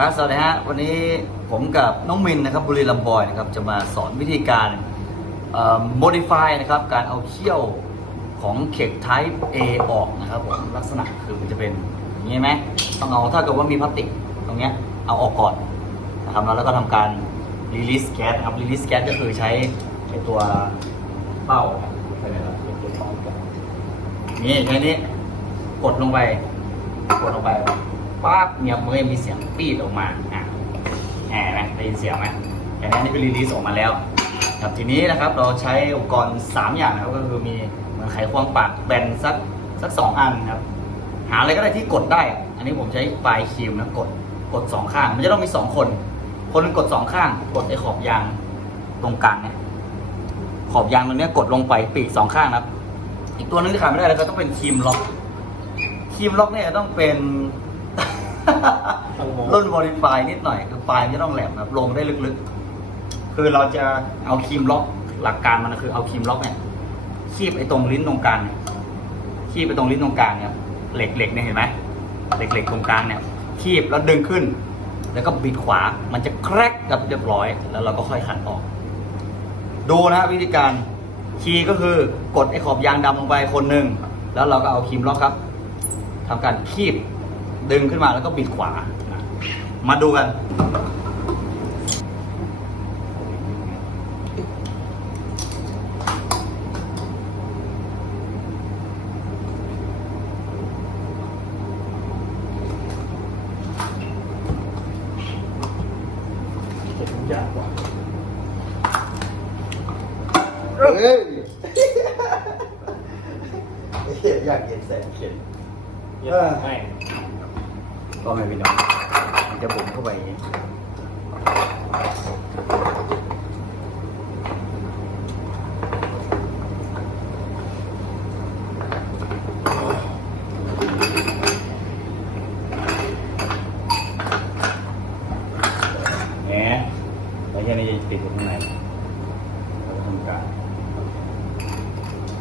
ครับสวัสดีฮะวันนี้ผมกับน้องมินนะครับบุรีรัมบอยนะครับจะมาสอนวิธีการ modify นะครับการเอาเขี้ยวของเข็ก type A ออกนะครับผมลักษณะคือมันจะเป็นอย่างนี้ไหมต้องเอาถ้าเกิดว่ามีพลาสติกตรงเนี้ยเอาออกก่อนนะครับแล้วก็ทำการ release gas นะครับ release gas ก็คือใช้ไอตัวเป้าใช่ไหมครับเป็นตัวเป้านี่ใช้นี้กดลงไปกดลงไป ป๊บเนี่ยมันก็จะมีเสียงปีดออกมาอะแหมไหมได้ยินเสียงไหมแค่นี้นี่คือรีลีสออกมาแล้วครับทีนี้นะครับเราใช้อุปกรณ์ 3 อย่างนะครับก็คือมีเหมือนไขควงปากแบนสักสักสองอันครับ หาอะไรก็ได้ที่กดได้ อันนี้ผมใช้ปลายครีมนะกดกดสองข้าง มันจะต้องมีสองคน คนนึงกดสองข้าง กดไอ้ขอบยางตรงกลางเนี่ยขอบยางตรงนี้กดลงไปปีกสองข้างนะครับ อีกตัวนึงที่ขาดไม่ได้เลยก็ต้องเป็นครีมล็อกครีมล็อกเนี่ยต้องเป็น รุ่น modify นิดหน่อยคือปลายมันจะต้องแหลมครับลงได้ลึกๆ คือเราจะเอาครีมล็อกหลักการมันคือเอาครีมล็อกเนี่ยคีบไอ้ตรงลิ้นตรงกลางเนี่ยคีบไปตรงลิ้นตรงกลางเนี่ยเหล็กเหล็กๆเนี่ยเห็นไหมเหล็กเหล็กๆตรงกลางเนี่ยคีบแล้วดึงขึ้น แล้วก็บิดขวามันจะแครกกับเรียบร้อย แล้วเราก็ค่อยขันออก ดูนะฮะวิธีการคีย์ก็คือกดไอ้ขอบยางดำลงไปคนหนึ่งแล้วเราก็เอาครีมล็อกครับทำการคีบ ดึงขึ้นมาแล้วก็บิดขวา มาดูกัน ยากกว่า เฮ้ยอยากเห็นแสงเข็น เยอะไม่ก็ไม่เป็นไรมันจะบุ๋มเข้าไปอย่างนี้แหมแล้วแค่นี้ติดอยู่ข้างในเราก็ทำการ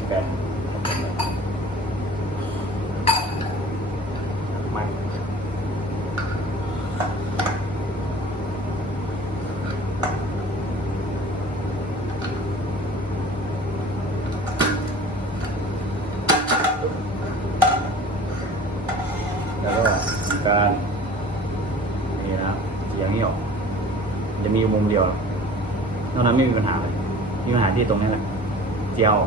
แบน ไม่ แล้ว การนี่นะเสียงนี้ออกจะมีมุมเดียวนอกนั้นไม่มีปัญหาเลยมีปัญหาที่ตรงนี้แหละเจียว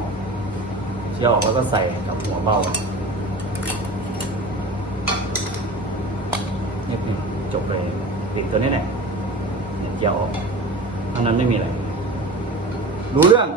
เจียวออกแล้วก็ใส่กับหัวเบ้านี่คือจบเลยติดตัวนี้แหละเนี่ยเจียวออกนอกนั้นไม่มีอะไรรู้เรื่อง